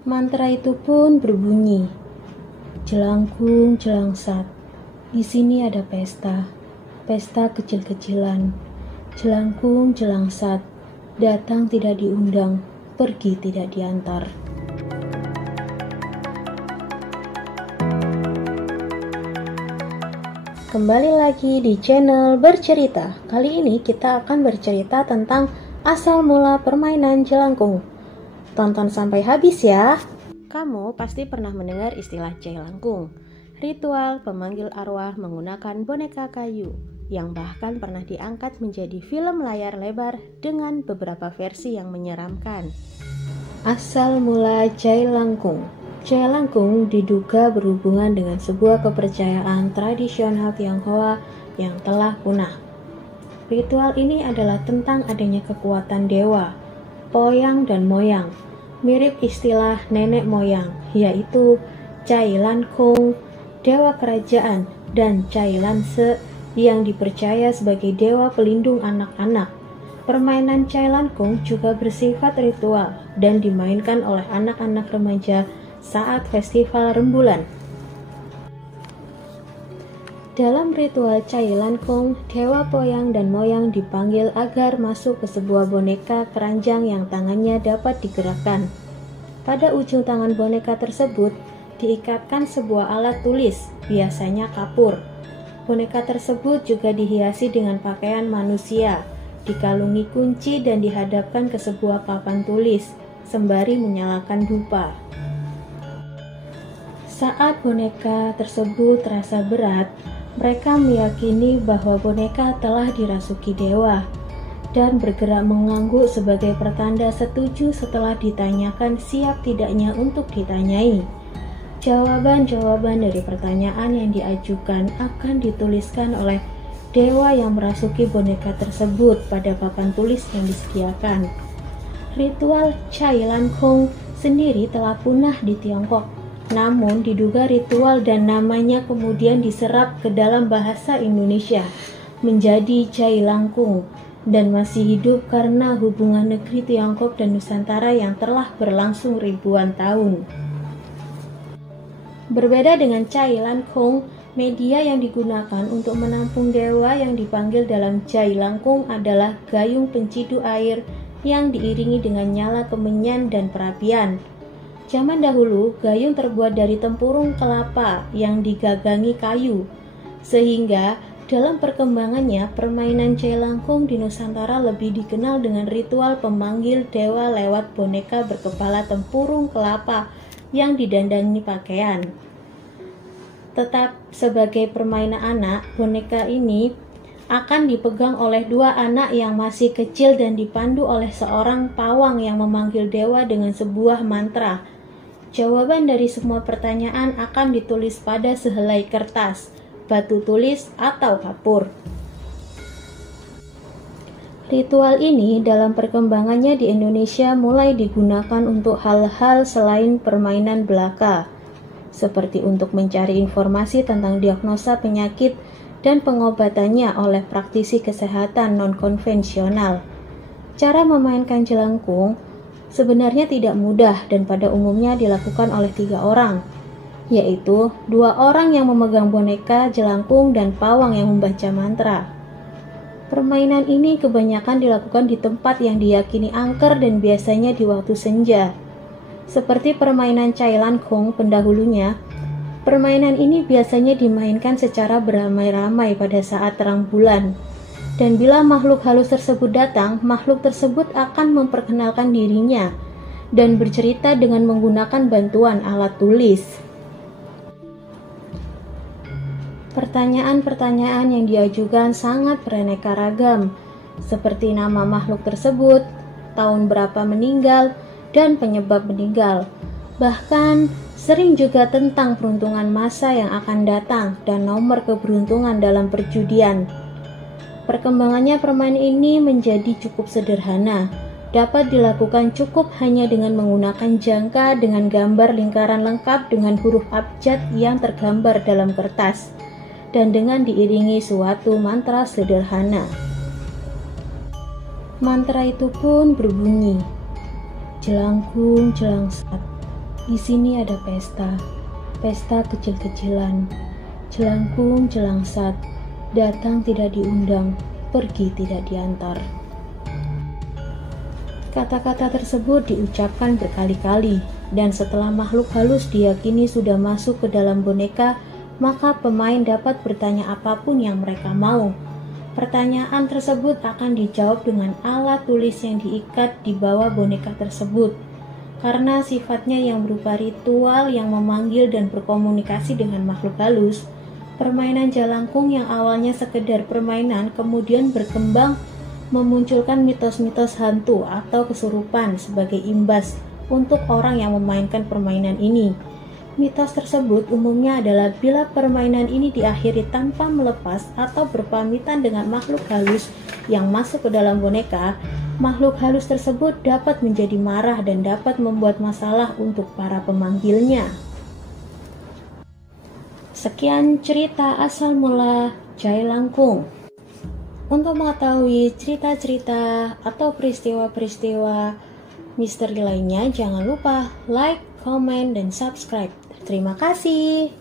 Mantra itu pun berbunyi, jelangkung jelangsat. Di sini ada pesta kecil-kecilan. Jelangkung jelangsat, datang tidak diundang, pergi tidak diantar. Kembali lagi di channel Bercerita. Kali ini kita akan bercerita tentang asal mula permainan jelangkung. Tonton sampai habis ya. Kamu pasti pernah mendengar istilah jelangkung, ritual pemanggil arwah menggunakan boneka kayu, yang bahkan pernah diangkat menjadi film layar lebar dengan beberapa versi yang menyeramkan. Asal mula jelangkung. Jelangkung diduga berhubungan dengan sebuah kepercayaan tradisional Tionghoa yang telah punah. Ritual ini adalah tentang adanya kekuatan dewa, poyang dan moyang, mirip istilah nenek moyang, yaitu Cai Lan Kung, dewa kerajaan, dan Cai Lan Se yang dipercaya sebagai dewa pelindung anak-anak. Permainan Cai Lan Kung juga bersifat ritual dan dimainkan oleh anak-anak remaja saat festival rembulan. Dalam ritual Cai Lan Kung, dewa poyang dan moyang dipanggil agar masuk ke sebuah boneka keranjang yang tangannya dapat digerakkan. Pada ujung tangan boneka tersebut diikatkan sebuah alat tulis, biasanya kapur. Boneka tersebut juga dihiasi dengan pakaian manusia, dikalungi kunci dan dihadapkan ke sebuah papan tulis, sembari menyalakan dupa. Saat boneka tersebut terasa berat, mereka meyakini bahwa boneka telah dirasuki dewa dan bergerak mengangguk sebagai pertanda setuju setelah ditanyakan siap tidaknya untuk ditanyai. Jawaban-jawaban dari pertanyaan yang diajukan akan dituliskan oleh dewa yang merasuki boneka tersebut pada papan tulis yang disediakan. Ritual Cai Lan Kung sendiri telah punah di Tiongkok. Namun diduga ritual dan namanya kemudian diserap ke dalam bahasa Indonesia menjadi Cai Langkung dan masih hidup karena hubungan negeri Tiongkok dan Nusantara yang telah berlangsung ribuan tahun. Berbeda dengan Cai Lan Kung, media yang digunakan untuk menampung dewa yang dipanggil dalam Cai Langkung adalah gayung penciduk air yang diiringi dengan nyala kemenyan dan perapian. Zaman dahulu, gayung terbuat dari tempurung kelapa yang digagangi kayu, sehingga dalam perkembangannya permainan Cai Langkung di Nusantara lebih dikenal dengan ritual pemanggil dewa lewat boneka berkepala tempurung kelapa yang didandangi pakaian. Tetap sebagai permainan anak, boneka ini akan dipegang oleh dua anak yang masih kecil dan dipandu oleh seorang pawang yang memanggil dewa dengan sebuah mantra. Jawaban dari semua pertanyaan akan ditulis pada sehelai kertas, batu tulis, atau kapur. Ritual ini dalam perkembangannya di Indonesia mulai digunakan untuk hal-hal selain permainan belaka, seperti untuk mencari informasi tentang diagnosa penyakit dan pengobatannya oleh praktisi kesehatan non-konvensional. Cara memainkan jelangkung sebenarnya tidak mudah dan pada umumnya dilakukan oleh 3 orang, yaitu 2 orang yang memegang boneka jelangkung dan pawang yang membaca mantra. Permainan ini kebanyakan dilakukan di tempat yang diyakini angker dan biasanya di waktu senja. Seperti permainan Cai Lan Kung pendahulunya, permainan ini biasanya dimainkan secara beramai-ramai pada saat terang bulan. Dan bila makhluk halus tersebut datang, makhluk tersebut akan memperkenalkan dirinya dan bercerita dengan menggunakan bantuan alat tulis. Pertanyaan-pertanyaan yang diajukan sangat beraneka ragam, seperti nama makhluk tersebut, tahun berapa meninggal, dan penyebab meninggal. Bahkan sering juga tentang peruntungan masa yang akan datang dan nomor keberuntungan dalam perjudian. Perkembangannya permainan ini menjadi cukup sederhana, dapat dilakukan cukup hanya dengan menggunakan jangka dengan gambar lingkaran lengkap dengan huruf abjad yang tergambar dalam kertas, dan dengan diiringi suatu mantra sederhana. Mantra itu pun berbunyi, jelangkung jelangsat. Di sini ada pesta, pesta kecil-kecilan, jelangkung jelangsat, datang tidak diundang, pergi tidak diantar. Kata-kata tersebut diucapkan berkali-kali, dan setelah makhluk halus diyakini sudah masuk ke dalam boneka, maka pemain dapat bertanya apapun yang mereka mau. Pertanyaan tersebut akan dijawab dengan alat tulis yang diikat di bawah boneka tersebut. Karena sifatnya yang berupa ritual yang memanggil dan berkomunikasi dengan makhluk halus, permainan jalangkung yang awalnya sekedar permainan kemudian berkembang memunculkan mitos-mitos hantu atau kesurupan sebagai imbas untuk orang yang memainkan permainan ini. Mitos tersebut umumnya adalah bila permainan ini diakhiri tanpa melepas atau berpamitan dengan makhluk halus yang masuk ke dalam boneka, makhluk halus tersebut dapat menjadi marah dan dapat membuat masalah untuk para pemanggilnya. Sekian cerita asal mula Jailangkung. Untuk mengetahui cerita-cerita atau peristiwa-peristiwa misteri lainnya, jangan lupa like, comment, dan subscribe. Terima kasih.